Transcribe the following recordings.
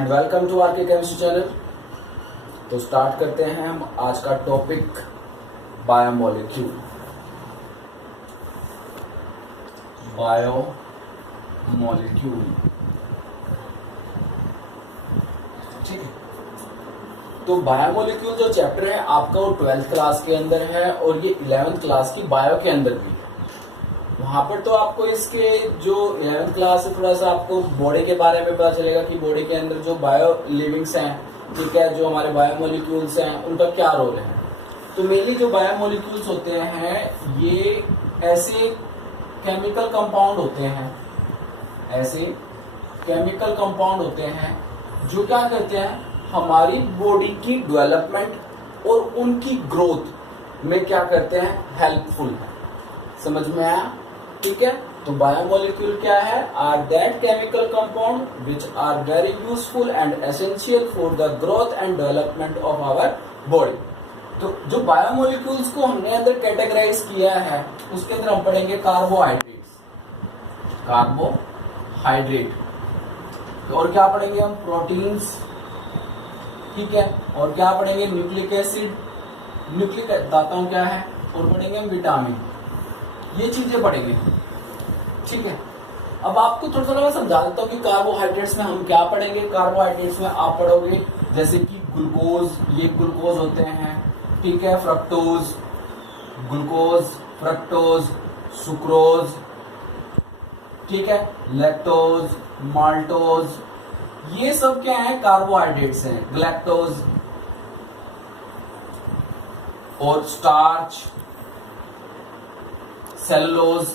And welcome to are के chemistry channel. तो start करते हैं हम आज का टॉपिक बायोमोलिक्यूल। बायोमोलिक्यूल, ठीक है। तो बायोमोलिक्यूल जो चैप्टर है आपका वो 12th क्लास के अंदर है और ये 11th क्लास की बायो के अंदर भी है। वहां पर तो आपको इसके जो 11th क्लास है थोड़ा सा आपको बॉडी के बारे में पता चलेगा कि बॉडी के अंदर जो बायो लिविंग्स हैं, ठीक है, जो हमारे बायोमोलिक्यूल्स हैं उनका क्या रोल है। तो मेनली जो बायोमोलिक्यूल्स होते हैं ये ऐसे केमिकल कंपाउंड होते हैं, ऐसे केमिकल कंपाउंड होते हैं जो क्या करते हैं हमारी बॉडी की डेवलपमेंट और उनकी ग्रोथ में क्या करते हैं, हेल्पफुल है। समझ में आया? ठीक है। तो बायोमोलिक्यूल क्या है? Are that chemical compound which are very useful and essential for the growth and development of our body. तो जो बायोमोलिक्यूल्स को हमने अंदर कैटेगराइज किया है उसके अंदर हम पढ़ेंगे कार्बोहाइड्रेट्स, कार्बोहाइड्रेट। तो और क्या पढ़ेंगे हम? प्रोटीन्स, ठीक है। और क्या पढ़ेंगे? न्यूक्लिक एसिड, न्यूक्लिक बताता हूं क्या है। और पढ़ेंगे हम विटामिन, ये चीजें पढ़ेंगे, ठीक है। अब आपको थोड़ा थोड़ा मैं समझा देता हूँ कि कार्बोहाइड्रेट्स में हम क्या पढ़ेंगे। कार्बोहाइड्रेट्स में आप पढ़ोगे जैसे कि ग्लूकोज, ये ग्लूकोज होते हैं, ठीक है। फ्रक्टोज, ग्लूकोज, फ्रक्टोज, सुक्रोज, ठीक है, लैक्टोज, माल्टोज, ये सब क्या है? कार्बोहाइड्रेट्स हैं। ग्लैक्टोज और स्टार्च, सेलुलोज,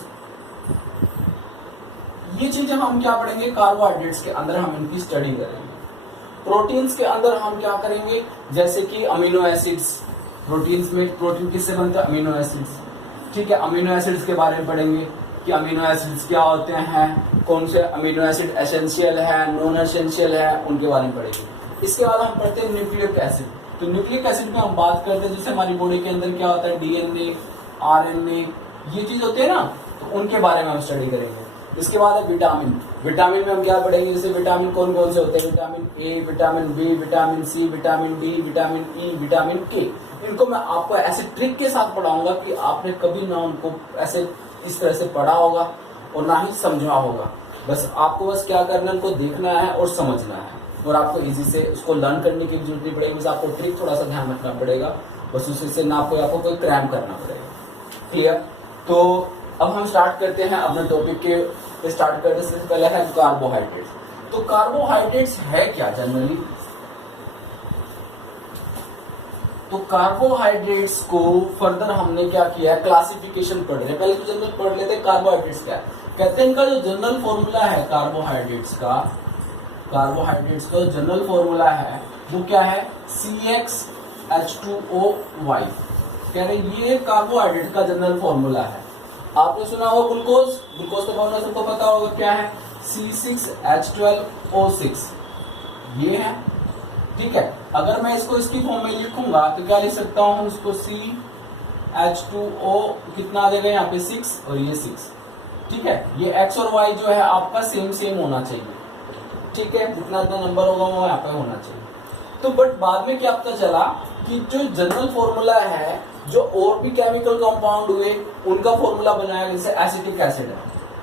ये चीजें हम क्या पढ़ेंगे? कार्बोहाइड्रेट्स के अंदर हम इनकी स्टडी करेंगे। प्रोटीन्स के अंदर हम क्या करेंगे? जैसे कि अमीनो एसिड्स, प्रोटीन्स में प्रोटीन किससे बनते हैं? अमीनो एसिड्स, ठीक है। अमीनो एसिड्स के बारे में पढ़ेंगे कि अमीनो एसिड्स क्या होते हैं, कौन से अमीनो एसिड एसेंशियल है, नॉन एसेंशियल है, उनके बारे में पढ़ेंगे। इसके बाद हम पढ़ते हैं न्यूक्लिक एसिड। तो न्यूक्लिक एसिड में हम बात करते हैं जैसे हमारी बॉडी के अंदर क्या होता है, डीएनए, आरएनए, ये चीज होती है ना, तो उनके बारे में हम स्टडी करेंगे। इसके बाद है विटामिन। विटामिन में हम क्या पढ़ेंगे? जैसे विटामिन कौन कौन से होते हैं? Vitamin A, vitamin B, vitamin C, vitamin D, vitamin E, vitamin K. इनको मैं आपको ऐसे ट्रिक के साथ पढ़ाऊंगा कि आपने कभी ना उनको ऐसे इस तरह से पढ़ा होगा और ना ही समझा होगा। बस आपको बस क्या करना है, उनको देखना है और समझना है, और आपको इजी से उसको लर्न करने की जरूरत नहीं पड़ेगी। बस आपको ट्रिक थोड़ा सा ध्यान रखना पड़ेगा, बस उसी से ना आपको कोई क्रैम करना पड़ेगा। क्लियर? तो अब हम स्टार्ट करते हैं अपने टॉपिक के। स्टार्ट करने से पहले है कार्बोहाइड्रेट्स। तो कार्बोहाइड्रेट्स है क्या जनरली? तो कार्बोहाइड्रेट्स को फर्दर हमने क्या किया है, क्लासिफिकेशन पढ़ रहे हैं। पहले तो जनरल पढ़ लेते हैं कार्बोहाइड्रेट्स क्या है। कहते हैं इनका जो जनरल फॉर्मूला है कार्बोहाइड्रेट्स का, कार्बोहाइड्रेट्स का जनरल फॉर्मूला है वो क्या है? CxH2O Y। कह रहे ये कार्बोहाइड्रेट का जनरल फॉर्मूला है। आपने सुना होगा ग्लूकोज, ग्लूकोज का फॉर्मूला सबको पता होगा क्या है? C6H12O6, ये है, ठीक है। अगर मैं इसको इसकी फॉर्म में लिखूंगा तो क्या लिख सकता हूं? इसको CH2O कितना आ जाएगा यहाँ पे? 6 और ये 6, ठीक है। ये X और Y जो है आपका सेम सेम होना चाहिए, ठीक है। जितना नंबर होगा वो यहाँ पे होना चाहिए। तो बट बाद में क्या पता चला कि जो जनरल फॉर्मूला है, जो और भी केमिकल कंपाउंड हुए उनका फॉर्मूला बनाया, जैसे एसिटिक एसिड है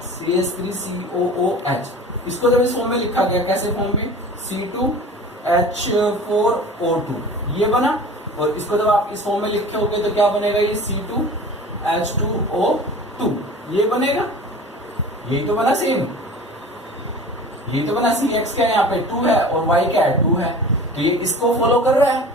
CH3COOH, इसको जब इस फॉर्म में लिखा गया, कैसे फॉर्म में? C2H4O2, ये बना। और इसको जब आप इस फॉर्म में लिखे होगे तो क्या बनेगा? ये C2H2O2, ये बनेगा। यही तो बना सेम, ये तो बना। CX क्या है यहाँ पे? 2 है और Y क्या है? 2 है। तो ये इसको फॉलो कर रहा है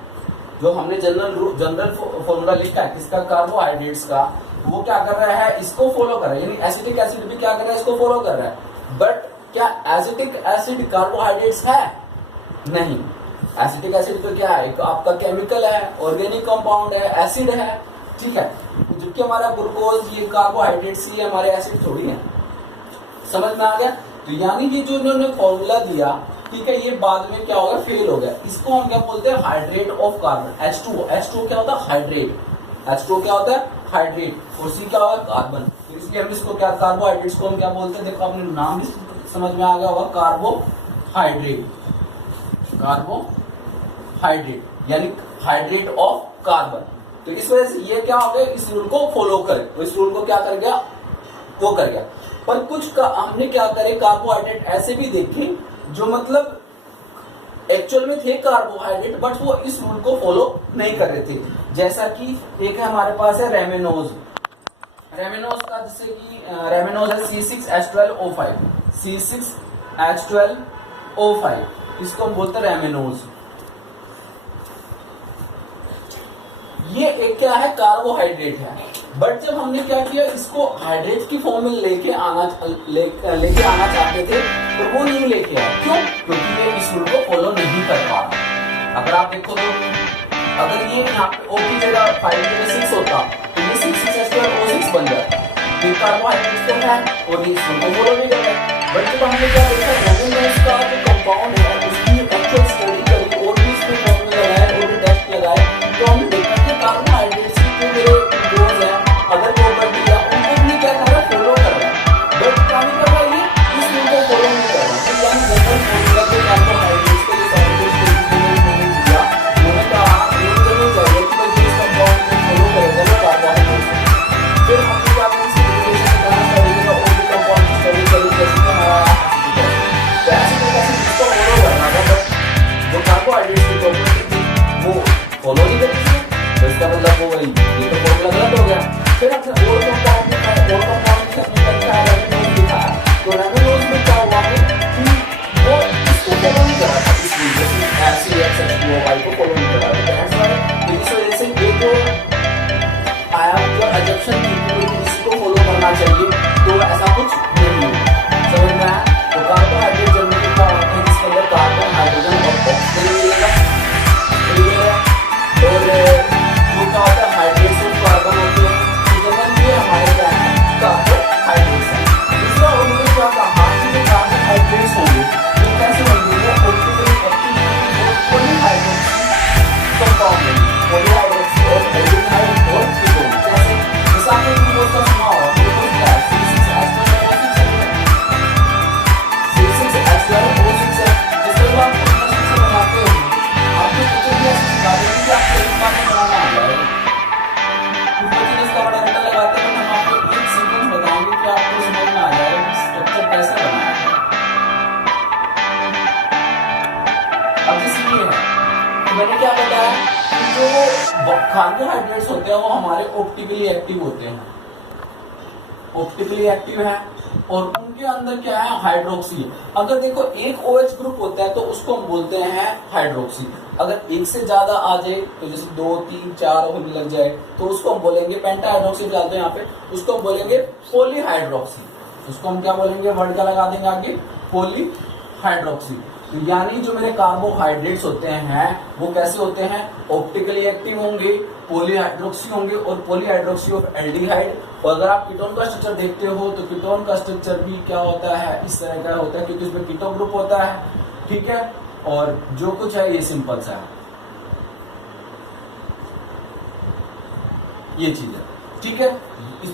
जो हमने जनरल फॉर्मूला लिखा है किसका? कार्बोहाइड्रेट्स का। वो क्या कर रहा है? इसको फॉलो कर रहा है। यानी एसिटिक एसिड भी क्या कर रहा है? इसको फॉलो कर रहा है। बट क्या एसिटिक एसिड कार्बोहाइड्रेट्स है? नहीं। एसिटिक एसिड तो क्या है? आपका केमिकल है, ऑर्गेनिक कंपाउंड है, एसिड है, ठीक है। जबकि हमारा ग्लूकोज ये कार्बोहाइड्रेट्स, ये हमारे एसिड थोड़ी है। समझ में आ गया? तो यानी कि जो इन्होंने फॉर्मूला दिया, ठीक है, ये बाद में क्या होगा? फेल हो गया। इसको हम क्या बोलते हैं? Hydrate of carbon, H2O। H2O क्या होता है? हाइड्रेट। H2O क्या होता है? हाइड्रेट। और C क्या होगा? कार्बन। इसलिए हम इसको क्या, कार्बोहाइड्रेट्स को हम क्या बोलते हैं? देखो आपने नाम भी समझ में आ गया होगा, कार्बोहाइड्रेट, कार्बोहाइड्रेट यानी हाइड्रेट ऑफ कार्बन। तो इस वजह से ये क्या हो गया, इस रूल को फॉलो करे, तो इस रूल को क्या कर गया, वो कर गया। पर कुछ का हमने क्या करे, कार्बोहाइड्रेट ऐसे भी देखे जो मतलब एक्चुअल में थे कार्बोहाइड्रेट बट वो इस रूल को फॉलो नहीं कर रहे थे। जैसा कि एक है हमारे पास है रेमेनोज, रेमेनोज का जैसे कि रेमेनोज है C6H12O5, C6H12O5, इसको हम बोलते हैं रेमेनोज। ये एक क्या है, कार्बोहाइड्रेट है, बट जब हमने क्या किया, इसको हाइड्रेट की फॉर्म में लेके आना चाहते थे तो वो नहीं लेके आए। क्यों? क्योंकि ये इस रूल को फॉलो नहीं कर पा रहा। अगर आप देखो तो अगर ये यहाँ पे O की जगह 5 की जगह 6 होता तो ये 6H12O6 बन जाता। ये कार्बोहाइड्रेट तो है और ये इस रूल को फॉलो नहीं कर रहा। बट जब हमने क्या देखा, रेमेनोज का जो कंपाउंड है उसकी एक्चुअल स्टडी करी और भी इसमें फॉर्मूला लगाए और भी टेस्ट लगाए, तो हमने देखा कि कार्बोहाइड्रेट्स की जो मेरे डोज है, अगर प्रॉपर्टी है, उनको भी क्या कर रहा है, फॉलो कर रहा है। बट क्या नहीं कर रहा है, ये इस रूल को फॉलो नहीं कर रहा। तो यानी जनरल फॉर्मूला के कार्बोहाइड्रेट्स के लिए साइंटिस्ट ने दिया, उन्होंने कहा ये जरूर चाहिए कि भाई जिस कंपाउंड को फॉलो करेगा वो कार्बोहाइड्रेट्स। फिर हमने क्या अपनी सिचुएशन करना पड़ेगा और भी कंपाउंड की स्टडी करी, जैसे कि हमारा एसिडिक एसिड इसको फॉलो करना था, बट जो कार्बोहाइड्रेट्स की प्रॉपर्टी थी वो फॉलो नहीं करती थी, तो इसका मतलब वो वही, ये तो फॉर्मूला गलत हो गया। फिर अपने और कंपाउंड की अपनी परीक्षा रेमेनोज लिखा, तो रेमेनोज में क्या हुआ कि वो इसको फॉलो नहीं कर रहा था, इस रूल को CH2O5 को फॉलो नहीं कर रहा था। तो इस वजह से ये जो आया जो एजम्पशन थी कि इसी को फॉलो करना चाहिए, तो ऐसा कुछ नहीं है। समझ में आया? तो कार्बोहाइड्रेट जनरली क्या होते हैं, जिसके अंदर कार्बन, हाइड्रोजन और ऑक्सीजन मिलेगा, और जो क्या होता है हाइड्रेट्स ऑफ कार्बन होते हैं, ये हमारे क्या है, कार्बोहाइड्रेट्स है। दूसरा उन्होंने क्या कहा कि जो कार्बोहाइड्रेट्स होंगे वो कैसे होंगे, वो ऑप्टिकली एक्टिव पॉलीहाइड्रोक्सी कंपाउंड है, पॉलीहाइड्रोक्सी और एल्डिहाइड और कीटोन। जैसे जैसा आपने ग्लूकोज का सुना होगा, ग्लूकोज क्या है, C6H12O6 है। जिसको आप इंडस्ट्री से बनाते हो, आपको टीचर भी ऐसे सिखा देंगे कि आप सही बात बनाना आ जाएगा। इसका बड़ा रट्टा लगाते हैं, हम आपको एक सीक्वेंस बताएंगे कि आपको समझ में आ जाएगा कि स्ट्रक्चर कैसे बनाया है। अब जैसे ये है, तो मैंने क्या बताया कि जो कार्बोहाइड्रेट्स होते हैं वो हमारे ऑप्टिकली एक्टिव होते हैं, ऑप्टिकली एक्टिव है, और उनके अंदर क्या है, हाइड्रोक्सी। अगर देखो एक OH ग्रुप होता है तो उसको हम बोलते हैं हाइड्रोक्सी। अगर एक से ज्यादा आ जाए, तो जैसे 2, 3, 4 होने लग जाए, तो उसको हम बोलेंगे पेंटा हाइड्रोक्सी डालते हैं यहाँ पे, उसको हम बोलेंगे पॉलीहाइड्रोक्सी। उसको हम क्या बोलेंगे, वर्ड का लगा देंगे आगे, पॉलीहाइड्रोक्सी। यानी जो मेरे कार्बोहाइड्रेट्स होते हैं वो कैसे होते हैं, ऑप्टिकली एक्टिव होंगे, पॉलीहाइड्रोक्सी होंगे, और पॉलीहाइड्रोक्सी ऑफ एल्डिहाइड। और अगर आप कीटोन का स्ट्रक्चर देखते हो तो कीटोन का स्ट्रक्चर भी क्या होता है, इस तरह का होता है, क्योंकि इसमें कीटो ग्रुप होता है, ठीक है। और जो कुछ है ये सिंपल सा है, ये चीज है, ठीक है।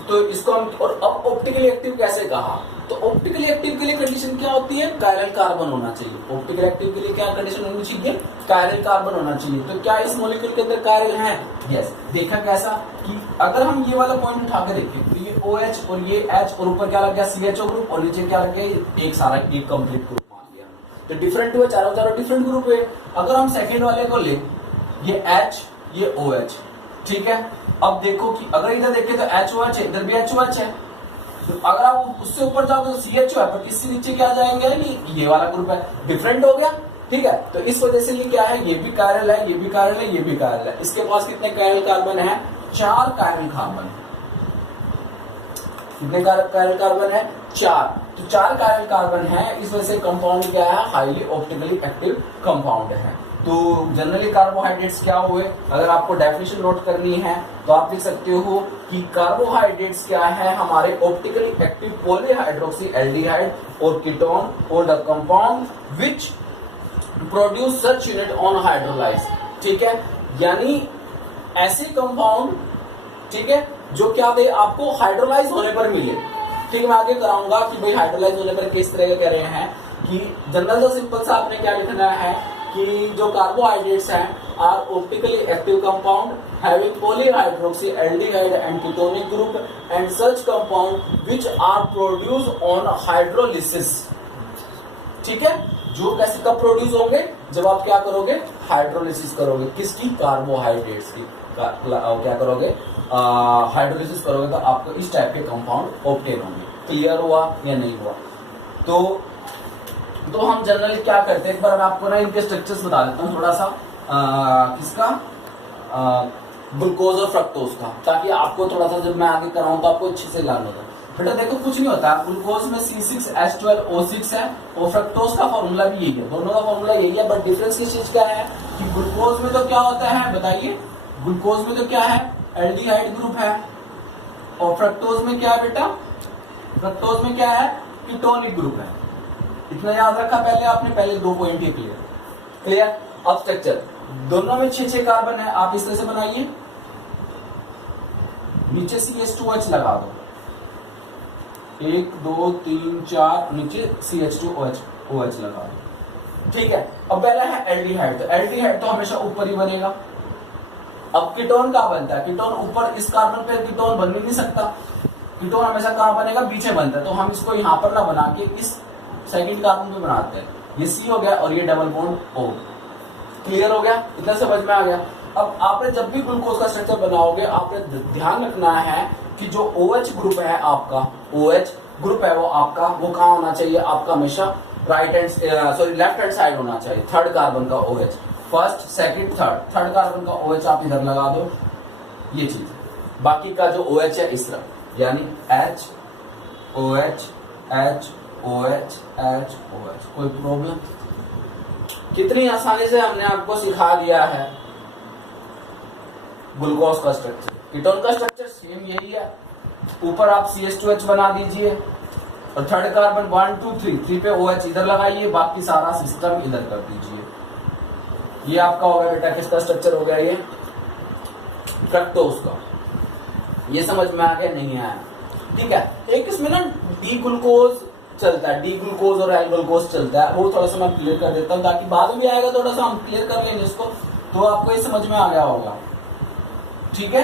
तो इसको हम, और अब ऑप्टिकली एक्टिव कैसे कहा, तो ऑप्टिकली एक्टिव के लिए कंडीशन क्या होती है, कायरल कार्बन होना चाहिए। ऑप्टिकल एक्टिव के लिए क्या कंडीशन होनी चाहिए, कायरल कार्बन होना चाहिए। तो क्या इस मॉलिक्यूल के अंदर कायरल है, यस। देखा कैसा कि अगर हम ये वाला पॉइंट उठा के देखें तो ये OH और ये H और ऊपर क्या लग गया CHO ग्रुप, और नीचे क्या लग गया, एक सारा एक कंप्लीट ग्रुप मान लिया। तो डिफरेंट हुए, चारों चारों डिफरेंट ग्रुप है। अगर हम सेकेंड वाले को ले, ये H ये OH, ठीक है। अब देखो कि अगर इधर देखें तो HOH है, इधर भी HOH है। तो अगर आप उससे ऊपर जाओ तो CHO है, पर इससे नीचे क्या जाएंगे, ये वाला ग्रुप है, डिफरेंट हो गया, ठीक है। तो इस वजह से ये क्या है, ये भी कायरल है, ये भी कायरल है, ये भी कायरल है। इसके पास कितने कायरल कार्बन है, 4 कायरल कार्बन। कितने कायरल कार्बन है, 4। तो 4 कायरल कार्बन है, इस वजह से कंपाउंड क्या है, हाईली ऑप्टिकली एक्टिव कंपाउंड है। तो जनरली कार्बोहाइड्रेट्स क्या हुए, अगर आपको डेफिनेशन नोट करनी है तो आप लिख सकते हो कि कार्बोहाइड्रेट्स क्या है, हमारे ऑप्टिकली एक्टिव पॉलीहाइड्रोक्सी एल्डिहाइड और कीटोन और the compound which produce such unit on hydrolyse, ठीक है। यानी ऐसे कंपाउंड, ठीक है, जो क्या दे आपको हाइड्रोलाइज होने पर मिले। फिर मैं आगे कराऊंगा कि भाई हाइड्रोलाइज होने पर किस तरह के कह रहे हैं कि जनरल तो सिंपल सा आपने क्या लिखना है कि जो कार्बोहाइड्रेट्स हैं are optically active compound having polyhydroxy aldehyde and ketonic group and such compound which are produce on hydrolysis. ठीक है, जो कैसे कब प्रोड्यूस होंगे, जब आप क्या करोगे, हाइड्रोलिसिस करोगे, किसकी, कार्बोहाइड्रेट्स की, क्या करोगे, हाइड्रोलिसिस करोगे तो आपको इस टाइप के कंपाउंड ऑब्टेन होंगे। क्लियर हुआ या नहीं हुआ? तो हम जनरली क्या करते हैं, एक बार मैं आपको ना इनके स्ट्रक्चर्स बता देता हूँ थोड़ा सा, किसका, ग्लूकोज और फ्रक्टोज का, ताकि आपको थोड़ा सा जब मैं आगे कराऊं तो आपको अच्छे से लर्न होगा। बेटा देखो कुछ नहीं होता, ग्लूकोज में C6H12O6 है और फ्रक्टोज का फॉर्मूला भी यही है, दोनों का फॉर्मूला यही है, बट डिफरेंस किस चीज का है कि ग्लूकोज में तो क्या होता है बताइए, ग्लूकोज में तो क्या है, एल्डिहाइड ग्रुप है, और फ्रक्टोज में क्या है बेटा, फ्रक्टोज में क्या है, कीटोनिक ग्रुप है। इतना याद रखा पहले आपने, पहले 2 पॉइंट ही क्लियर। अब स्ट्रक्चर दोनों में 6 कार्बन है, आप इस तरह से बनाइए, नीचे CH2H लगा दो, 1 2 3 4, नीचे CH2OH लगा दो। ठीक है, अब पहला है एल्डिहाइड, तो एल्डिहाइड तो हमेशा ऊपर ही बनेगा। अब कीटोन कहाँ बनता है, कीटोन ऊपर, इस कार्बन पे कीटोन बन ही नहीं सकता, कीटोन हमेशा कहाँ बनेगा, पीछे बनता है, तो हम इसको यहाँ पर ना बना के इस सेकंड कार्बन पे बनाते हैं, ये C हो गया और ये डबल बॉन्ड O। क्लियर हो गया, इतना समझ में आ गया। अब आपने जब भी ग्लूकोज का स्ट्रक्चर बनाओगे, आपने ध्यान रखना है कि जो OH ग्रुप है आपका, OH ग्रुप है वो आपका, वो कहाँ होना चाहिए, आपका हमेशा लेफ्ट हैंड साइड होना चाहिए, थर्ड कार्बन का OH, first second third carbon का OH आप इधर लगा दो, ये चीज। बाकी का जो OH है इस तरफ, यानी H OH H OH H OH। कोई प्रॉब्लम? कितनी आसानी से हमने आपको सिखा दिया है ग्लूकोज का स्ट्रक्चर। कीटोन का स्ट्रक्चर सेम यही है, ऊपर आप CH2H बना दीजिए और थर्ड कार्बन 1 2 3 पे OH इधर लगाइए, बाकी सारा सिस्टम इधर कर दीजिए। ये आपका हो गया बेटा, किसका स्ट्रक्चर हो गया, ये फ्रक्टोज का। ये समझ में आ गया, नहीं आया? ठीक है, एक इसमें ना डी ग्लूकोज चलता है, डी ग्लूकोज और एल ग्लूकोज चलता है, वो थोड़ा सा मैं क्लियर कर देता हूँ ताकि बाद में भी आएगा, थोड़ा सा हम क्लियर कर लेंगे इसको, तो आपको ये समझ में आ गया होगा। ठीक है,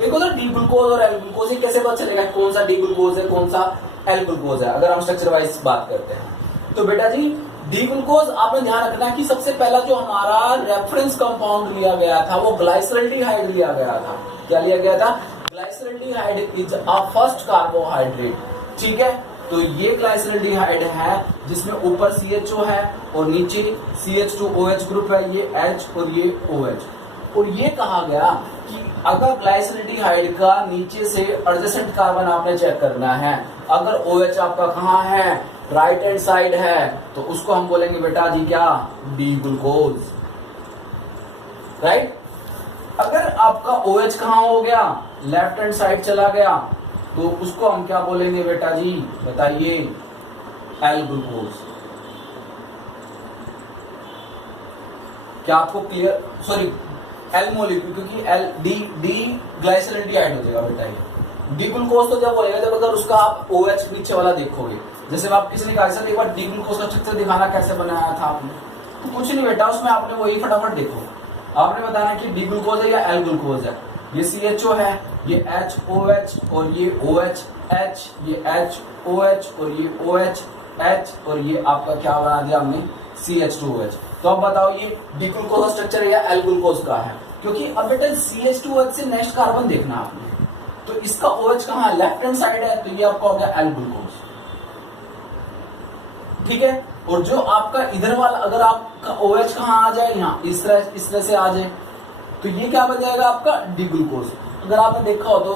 एक होता है डी ग्लूकोज और एल ग्लूकोज, ये कैसे पता चलेगा कौन सा डी ग्लूकोज है कौन सा एल ग्लूकोज है, अगर हम स्ट्रक्चर वाइज बात करते हैं तो बेटा जी डी ग्लूकोज आपने ध्यान रखना है कि सबसे पहला जो हमारा रेफरेंस कंपाउंड लिया गया था वो ग्लाइसरल्डिहाइड लिया गया था। क्या लिया गया था? Glyceraldehyde is a first carbohydrate. ठीक है, तो ये ग्लाइसरल्डिहाइड है जिसमें ऊपर CHO है और नीचे CH2OH ग्रुप है, ये H और ये OH। और ये कहा गया कि अगर ग्लाइसरल्डिहाइड का नीचे से एडजेसेंट कार्बन आपने चेक करना है, अगर OH आपका कहाँ है, राइट हैंड साइड है, तो उसको हम बोलेंगे बेटा जी क्या, डी ग्लूकोज। राइट, अगर आपका OH कहाँ हो गया, लेफ्ट हैंड साइड चला गया, तो उसको हम क्या बोलेंगे बेटा जी, बताइए, एल ग्लूकोज। क्या आपको क्लियर? सॉरी, एल मोलिक्यूल, क्योंकि एल डी ग्लाइसरल्डिहाइड हो जाएगा बेटा ये। डी ग्लूकोज तो जब होएगा जब अगर उसका आप OH नीचे वाला देखोगे, जैसे आप किसी ने कहा सर एक बार डी ग्लूकोज का स्ट्रक्चर दिखाना कैसे बनाया था आपने, तो कुछ नहीं बेटा, उसमें आपने वही फटाफट देखो, आपने बताना कि डी ग्लूकोज है या एल ग्लूकोज है। ये CHO है, ये HOH और ये OH H, ये HOH और ये OH H और ये आपका क्या बना दिया हमने, CH2OH। तो अब बताओ ये डी ग्लूकोज का स्ट्रक्चर है या एल ग्लूकोज का है? क्योंकि अब बेटा CH2OH से नेक्स्ट कार्बन देखना आपने, तो इसका OH कहाँ है, लेफ्ट हैंड साइड है, तो ये आपका हो गया एल ग्लूकोज। ठीक है, और जो आपका इधर वाला अगर आपका OH कहाँ आ जाए, यहाँ इस तरह से आ जाए, तो ये क्या बन जाएगा आपका डी ग्लूकोज। अगर आपने देखा हो तो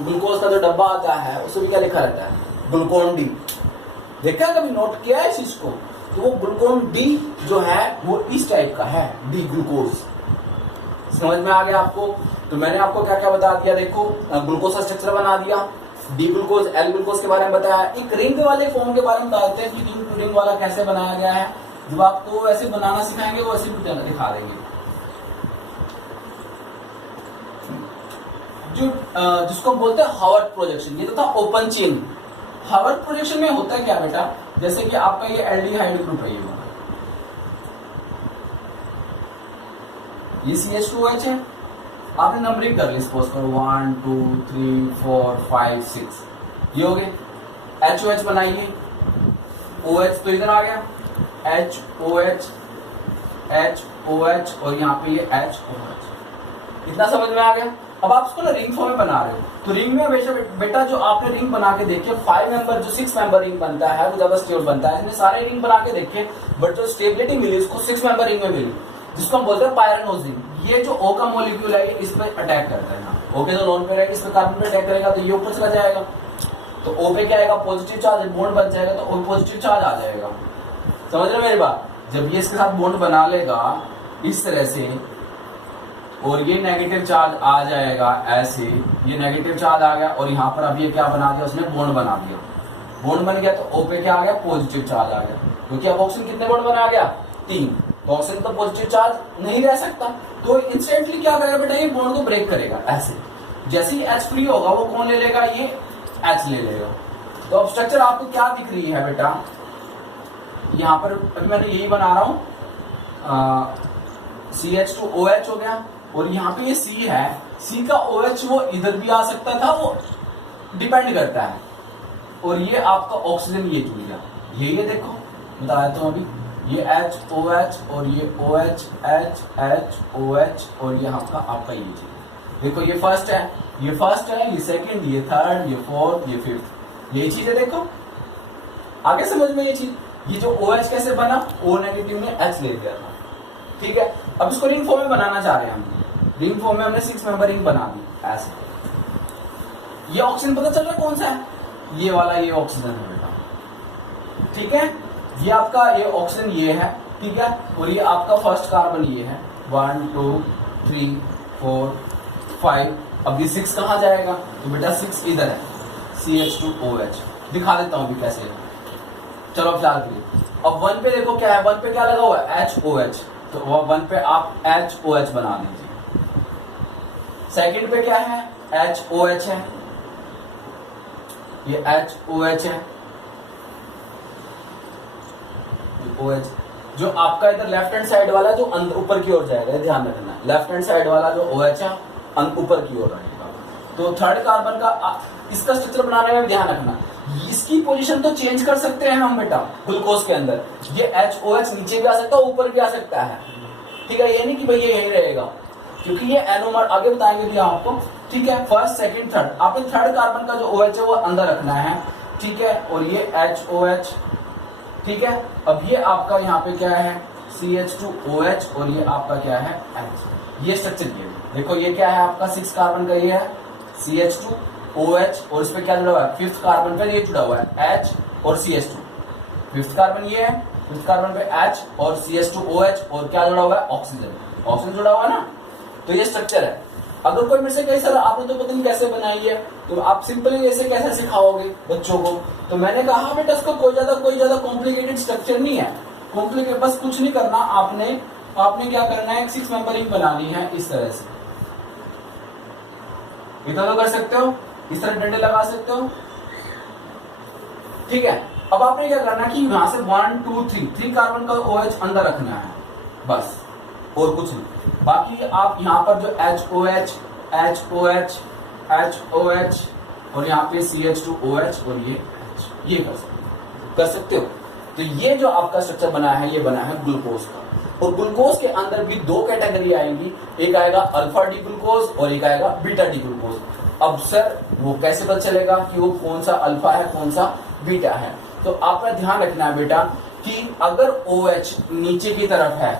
ग्लूकोज का जो डब्बा आता है उसमें क्या लिखा रहता है, ग्लूकोन डी। देखा कभी, नोट किया है इस चीज को? तो वो ग्लूकोन डी जो है वो इस टाइप का है, डी ग्लूकोज। समझ में आ गया आपको? तो मैंने आपको क्या क्या बता दिया, देखो ग्लूकोज का स्ट्रक्चर बना दिया, डी ग्लूकोज एल ग्लूकोज के बारे में बताया, एक रिंग वाले फॉर्म के बारे में बताते हैं कि रिंग टू रिंग वाला कैसे बनाया गया है। जब आपको ऐसे बनाना सिखाएंगे वो ऐसे भी दिखा देंगे। जो जिसको बोलते हैं हार्वर्ड प्रोजेक्शन, ये तो था ओपन चेन। हार्वर्ड प्रोजेक्शन में होता है क्या बेटा, जैसे कि आपका ये एल्डिहाइड ग्रुप है, ये ये CH2OH है, आपने नंबरिंग कर ली, सपोज करो 1 2 3 4 5 6, ये हो गए। HOH बनाइए, OH तो इधर आ गया, HOH HOH और यहाँ पे ये HOH, इतना समझ में आ गया। अब आप इसको ना रिंग फॉर्म में बना रहे हो, तो रिंग में हमेशा बेटा जो आपने रिंग बना के देखिए 5 मेंबर जो 6 मेंबर रिंग बनता है वो ज्यादा स्टेबल बनता है। इसमें सारे रिंग बना के देखिए, बट जो स्टेबिलिटी मिली उसको 6 मेंबर रिंग में मिली, जिसको हम बोलते हैं पायरानोजिन। ये जो O का मॉलिक्यूल है ये इस पर अटैक करता है, O के जो लोन पे रहेगा इस पर कार्बन पे अटैक करेगा तो ये ऊपर चला जाएगा, तो O पे क्या आएगा पॉजिटिव चार्ज, बॉन्ड बन जाएगा तो O पॉजिटिव चार्ज आ जाएगा। समझ रहे हो मेरी बात? जब ये इसके साथ बॉन्ड बना लेगा इस तरह से और ये नेगेटिव चार्ज आ जाएगा ऐसे, ये नेगेटिव चार्ज आ गया और यहाँ पर अब ये क्या बना दिया उसने, बॉन्ड बना दिया। बॉन्ड बन गया तो O पे क्या आ गया, पॉजिटिव चार्ज आ गया, क्योंकि अब ऑक्सीजन कितने बॉन्ड बना गया, 3, तो ऑक्सीजन तो पॉजिटिव चार्ज नहीं रह सकता, तो इंस्टेंटली क्या करेगा बेटा, ये बॉन्ड को ब्रेक करेगा ऐसे। जैसे ही H फ्री होगा वो कौन ले लेगा, ये H ले लेगा। तो अब स्ट्रक्चर आपको क्या दिख रही है बेटा, यहाँ पर अभी मैंने यही बना रहा हूं, CH2OH हो गया और यहाँ पे ये C है, C का OH वो इधर भी आ सकता था, वो डिपेंड करता है। और ये आपका ऑक्सीजन ये जुड़ गया, ये देखो बताया तो अभी, ये HOH और ये OH HHOH और ये आपका ये चीज देखो, ये फर्स्ट है, ये फर्स्ट है, ये सेकंड, ये थर्ड, ये फोर्थ, ये फिफ्थ, ये चीज है देखो। आगे समझ में ये चीज, ये जो OH कैसे बना, O नेगेटिव में H ले लिया था, ठीक है। अब इसको रिंग फॉर्म में बनाना चाह रहे हैं हम, रिंग फॉर्म में हमने 6 मेंबर रिंग बना दी ऐसे। ये ऑक्सीजन पता चल रहा है कौन सा है, ये वाला, ये ऑक्सीजन है बेटा, ठीक है। ये आपका ये ऑक्सीजन ये है, ठीक है, और ये आपका फर्स्ट कार्बन ये है, 1 2 3 4 5। अब ये 6 कहाँ जाएगा, तो बेटा 6 इधर है, CH2OH दिखा देता हूं अभी कैसे है। चलो फिलहाल के लिए अब 1 पे देखो क्या है, 1 पे क्या लगा हुआ है, HOH, तो 1 पे आप HOH बना दीजिए। सेकंड पे क्या है, HOH है, ये HOH है, OH जो आपका इधर लेफ्ट हैंड साइड वाला जो अंदर ऊपर की ओर जाएगा, ध्यान रखना, लेफ्ट हैंड साइड वाला जो OH है ऊपर की ओर रहेगा। तो थर्ड कार्बन का इसका स्ट्रक्चर बनाने में ध्यान रखना, इसकी पोजीशन तो चेंज कर सकते हैं हम बेटा ग्लूकोज के अंदर, ये HOH नीचे भी आ सकता है ऊपर भी आ सकता है, ठीक है। ये नहीं कि भाई ये यही रहेगा, क्योंकि ये एनोमर आगे बताएंगे भी आपको, ठीक है। फर्स्ट सेकंड थर्ड, आपने थर्ड कार्बन का जो OH है वो अंदर रखना है, ठीक है, और ये HOH, ठीक है। अब ये आपका यहाँ पे क्या है, CH2OH और ये आपका क्या है H, ये स्ट्रक्चर ये देखो, ये क्या है आपका 6 कार्बन का ये है CH2OH और इस पे क्या जुड़ा हुआ है, 5th कार्बन पे ये जुड़ा हुआ है H और CH2, 5th कार्बन ये है, 5th कार्बन पे H और CH2OH और क्या जुड़ा हुआ है, ऑक्सीजन, ऑक्सीजन जुड़ा हुआ है ना। तो ये स्ट्रक्चर है। अगर कोई मेरे से कहे सर आपने तो पता नहीं कैसे बनाई है, तो आप सिंपली ऐसे कैसे सिखाओगे बच्चों को, तो मैंने कहा बेटा इसको कोई ज्यादा कॉम्प्लिकेटेड स्ट्रक्चर नहीं है, कॉम्प्लिकेट बस कुछ नहीं करना, आपने क्या करना है, 6 मेंबर रिंग बनानी है इस तरह से, इतना तो कर सकते हो, इस तरह डंडे लगा सकते हो, ठीक है। अब आपने क्या करना कि यहां से 1 2 3 कार्बन का OH अंदर रखना है बस, और कुछ नहीं। बाकी आप यहाँ पर जो HOH HOH HOH और यहाँ पे CH2OH और ये कर सकते हो। तो ये जो आपका स्ट्रक्चर बना है ये बना है ग्लूकोज का, और ग्लूकोज के अंदर भी 2 कैटेगरी आएंगी, एक आएगा अल्फा डी ग्लूकोज और एक आएगा बीटा डी ग्लूकोज। अब सर वो कैसे पता चलेगा कि वो कौन सा अल्फा है कौन सा बीटा है, तो आपका ध्यान रखना है बेटा कि अगर OH नीचे की तरफ है,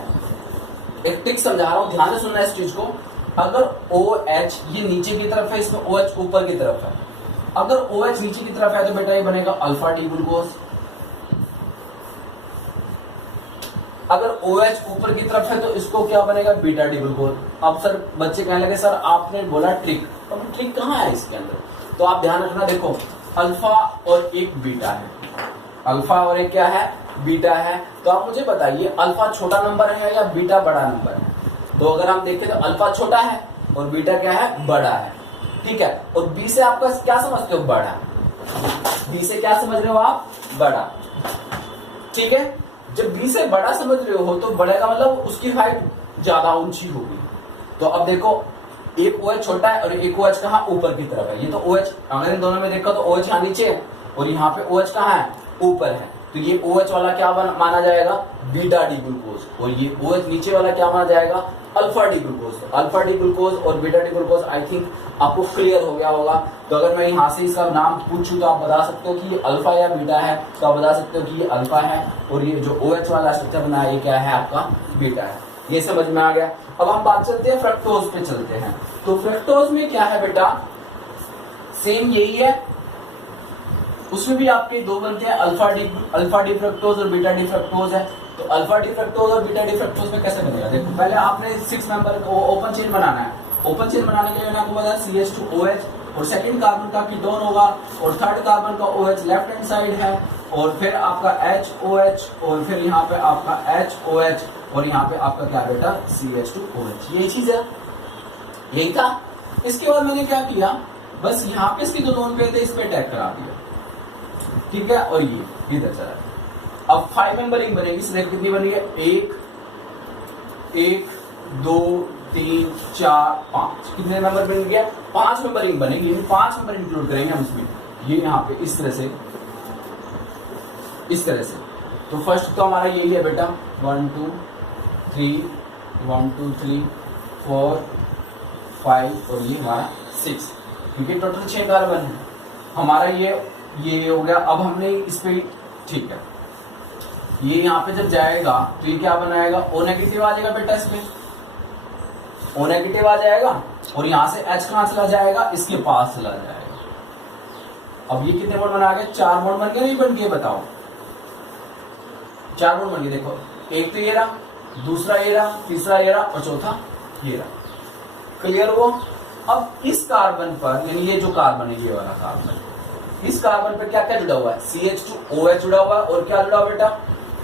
एक ट्रिक समझा रहा हूं, ध्यान से सुनना इस चीज को, अगर OH ये नीचे की तरफ है, इसमें OH ऊपर की तरफ है, अगर OH नीचे की तरफ है तो बेटा ये बनेगा अल्फा डी ग्लूकोज, अगर OH ऊपर की तरफ है तो इसको क्या बनेगा, बीटा डी ग्लूकोज। अब सर बच्चे कहने लगे सर आपने बोला ट्रिक, तो ट्रिक कहाँ है इसके अंदर, तो आप ध्यान रखना, देखो अल्फा और एक बीटा है, अल्फा और एक क्या है, बीटा है। तो आप मुझे बताइए अल्फा छोटा नंबर है या बीटा बड़ा नंबर है, तो अगर हम देखते तो अल्फा छोटा है और बीटा क्या है, बड़ा है, ठीक है। और बी से आपका क्या समझते हो, बड़ा, बी से क्या समझ रहे हो आप, बड़ा, ठीक है। जब बी से बड़ा समझ रहे हो तो बड़े का मतलब उसकी हाइट ज्यादा ऊंची होगी, तो अब देखो एक OH छोटा है और एक OH कहाँ ऊपर की तरफ है। ये तो OH, अगर इन दोनों में देखो तो OH यहाँ नीचे है और यहाँ पे OH कहाँ है, ऊपर है। तो ये OH वाला क्या माना जाएगा, बीटा डी ग्लूकोज, और ये OH नीचे वाला क्या माना जाएगा, alpha D glucose. Alpha D glucose और beta D glucose I think आपको क्लियर हो गया होगा। तो अगर मैं यहाँ से इसका नाम पूछूं तो आप बता सकते हो कि ये अल्फा या बीटा है, तो आप बता सकते हो कि ये अल्फा है और ये जो OH वाला स्ट्रक्चर बना है ये क्या है, आपका बीटा है। ये समझ में आ गया। अब हम बात चलते हैं फ्रक्टोज पे चलते हैं। तो फ्रक्टोज में क्या है बेटा, सेम यही है, उसमें भी आपके दो बनते हैं, अल्फा डी फ्रक्टोज और बीटा डी फ्रक्टोज है। तो अल्फा डी फ्रक्टोज और बीटा डी फ्रक्टोज में कैसे बनेगा, देखो पहले आपने 6 मेंबर ओपन चेन बनाना है। ओपन चेन बनाने के लिए मैंने आपको बताया CH2OH और सेकंड कार्बन का कीटोन होगा और थर्ड कार्बन का OH लेफ्ट हैंड साइड है और फिर आपका HOH और फिर यहाँ पे आपका HOH और यहाँ पे आपका क्या बेटा CH2OH। यही चीज है, यही था। इसके बाद मैंने क्या किया, बस यहाँ पे इसके जो लोन पे थे इस पे टैग करा दिया, ठीक है, और ये इधर चला। अब 5 मेंबरिंग बनेगी, सिर्फ कितनी बनी है, 1 2 3 4 5, कितने नंबर बन गया, 5 मेंबरिंग बनेगी। 5 मेंबर इंक्लूड करेंगे हम इसमें, ये यहाँ पे इस तरह से, इस तरह से। तो फर्स्ट तो हमारा यही है बेटा 1 2 3 1 2 3 4 5 और ये हमारा 6, क्योंकि टोटल 6 कार्बन है हमारा। ये हो गया। अब हमने इस पे, ठीक है, ये यहाँ पे जब जाएगा तो ये क्या बनाएगा, O नेगेटिव आ जाएगा बेटा, इसमें O नेगेटिव आ जाएगा और यहाँ से H कहाँ चला जाएगा, इसके पास चला जाएगा। अब ये कितने बॉन्ड बना गए, 4 बॉन्ड बन गए, नहीं बन गए बताओ, 4 बॉन्ड बन गए। देखो एक तो ये रहा, दूसरा ये रहा, तीसरा ये रहा और चौथा ये रहा। क्लियर हुआ। अब इस कार्बन पर, यानी ये जो कार्बन है, ये वाला कार्बन, इस कार्बन पर क्या क्या जुड़ा हुआ है, CH2OH जुड़ा हुआ है और क्या जुड़ा हुआ बेटा,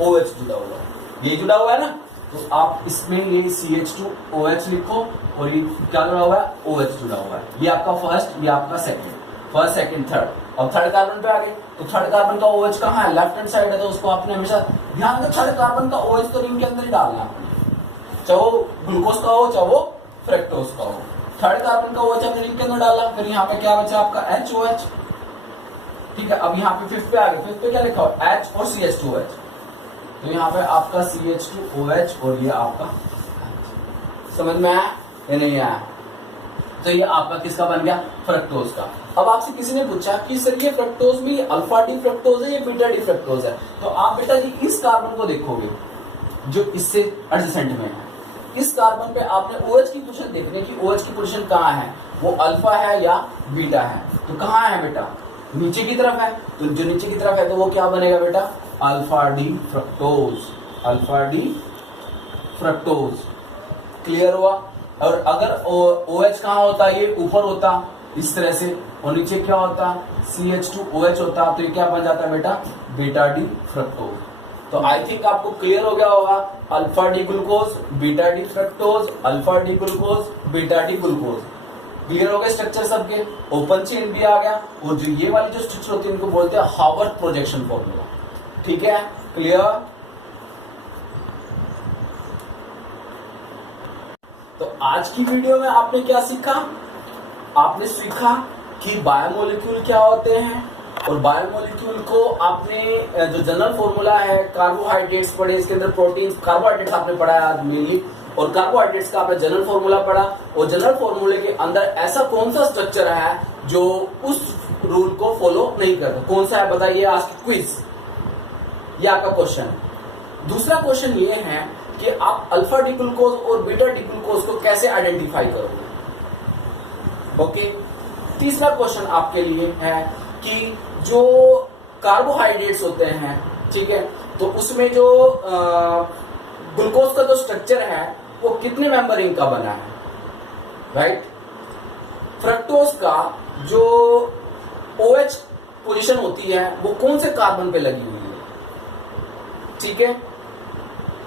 OH जुड़ा हुआ है। ये जुड़ा हुआ है ना, तो आप इसमें ये CH2OH लिखो और ये क्या जुड़ा हुआ है, OH जुड़ा हुआ है। ये आपका फर्स्ट, ये आपका सेकंड, फर्स्ट सेकंड थर्ड। अब थर्ड कार्बन पे आ गए, तो थर्ड कार्बन का OH कहाँ है, लेफ्ट हैंड साइड है, तो उसको आपने हमेशा ध्यान रखो, थर्ड कार्बन का OH तो रिंग के अंदर ही डालना, चाहे वो ग्लूकोज का हो चाहे वो फ्रक्टोज का हो। थर्ड कार्बन का OH आपने रिंग के अंदर डाला, फिर यहाँ पे क्या बचा आपका HOH, ठीक है। अब यहाँ पे फिफ्थ पे आ गए, फिफ्थ पे क्या लिखा हो, H और CH2OH, तो यहाँ पे आपका CH2OH और ये आपका, समझ में आया या नहीं आया। तो ये आपका किसका बन गया, फ्रक्टोज का। अब आपसे किसी ने पूछा कि सर ये फ्रक्टोज में अल्फा डी फ्रक्टोज है या बीटा डी फ्रक्टोज है, तो आप बेटा जी इस कार्बन को देखोगे जो इससे एडजेसेंट में है, इस कार्बन पे आपने OH की पोजीशन देखने की, OH की पोजीशन कहाँ है, वो अल्फा है या बीटा है, तो कहाँ है बेटा, नीचे की तरफ है। तो जो नीचे की तरफ है तो वो क्या बनेगा बेटा, alpha D fructose, alpha D fructose. Clear हुआ। और अगर OH कहाँ होता, ये ऊपर होता इस तरह से, और नीचे क्या होता, CH2OH होता, तो ये क्या बन जाता है बेटा, बीटा डी फ्रक्टोज। तो आई थिंक आपको क्लियर हो गया होगा, alpha D glucose, beta D fructose, alpha D glucose, beta D glucose. Clear हो गए स्ट्रक्चर सबके, ओपन चेन भी आ गया, और जो ये वाली जो स्ट्रक्चर होती है इनको बोलते हैं हार्वर्ड प्रोजेक्शन फॉर्मूला। ठीक है, क्लियर। तो आज की वीडियो में आपने क्या सीखा, आपने सीखा कि बायोमोलिक्यूल क्या होते हैं, और बायोमोलिक्यूल को आपने जो जनरल फॉर्मूला है, कार्बोहाइड्रेट्स पढ़े, इसके अंदर प्रोटीन, कार्बोहाइड्रेट्स आपने पढ़ा है आज मेनली, और कार्बोहाइड्रेट्स का आपने जनरल फॉर्मूला पढ़ा, और जनरल फॉर्मूले के अंदर ऐसा कौन सा स्ट्रक्चर है जो उस रूल को फॉलो नहीं करता, कौन सा है बताइए, आज की क्विज, ये आपका क्वेश्चन। दूसरा क्वेश्चन ये है कि आप अल्फा डी ग्लूकोज और बीटा डी ग्लूकोज को कैसे आइडेंटिफाई करोगे। ओके, तीसरा क्वेश्चन आपके लिए है कि जो कार्बोहाइड्रेट्स होते हैं, ठीक है, तो उसमें जो ग्लूकोज का जो स्ट्रक्चर है वो कितने मेंबरिंग का बना है, राइट। फ्रक्टोज का जो OH पोजीशन होती है वो कौन से कार्बन पे लगी हुई है, ठीक है।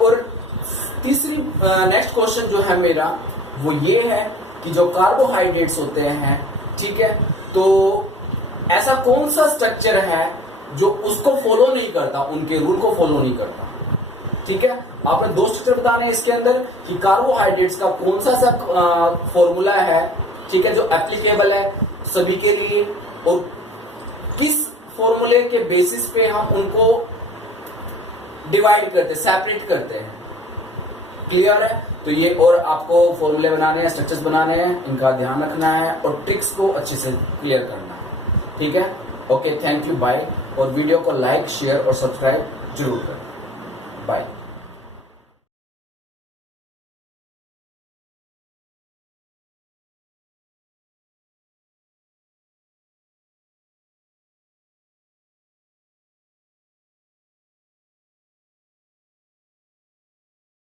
और तीसरी नेक्स्ट क्वेश्चन जो है मेरा वो ये है कि जो कार्बोहाइड्रेट्स होते हैं, ठीक है, तो ऐसा कौन सा स्ट्रक्चर है जो उसको फॉलो नहीं करता, उनके रूल को फॉलो नहीं करता। ठीक है, आपने 2 स्ट्रक्चर बताने हैं इसके अंदर कि कार्बोहाइड्रेट्स का कौन सा फॉर्मूला है, ठीक है, जो एप्लीकेबल है सभी के लिए, और किस फॉर्मूले के बेसिस पे हम उनको डिवाइड करते, सेपरेट करते हैं। क्लियर है? तो ये और आपको फॉर्मूले बनाने हैं, स्ट्रक्चर्स बनाने हैं, इनका ध्यान रखना है और ट्रिक्स को अच्छे से क्लियर करना है। ठीक है, ओके, थैंक यू, बाय। और वीडियो को लाइक, शेयर और सब्सक्राइब जरूर करें। बाय।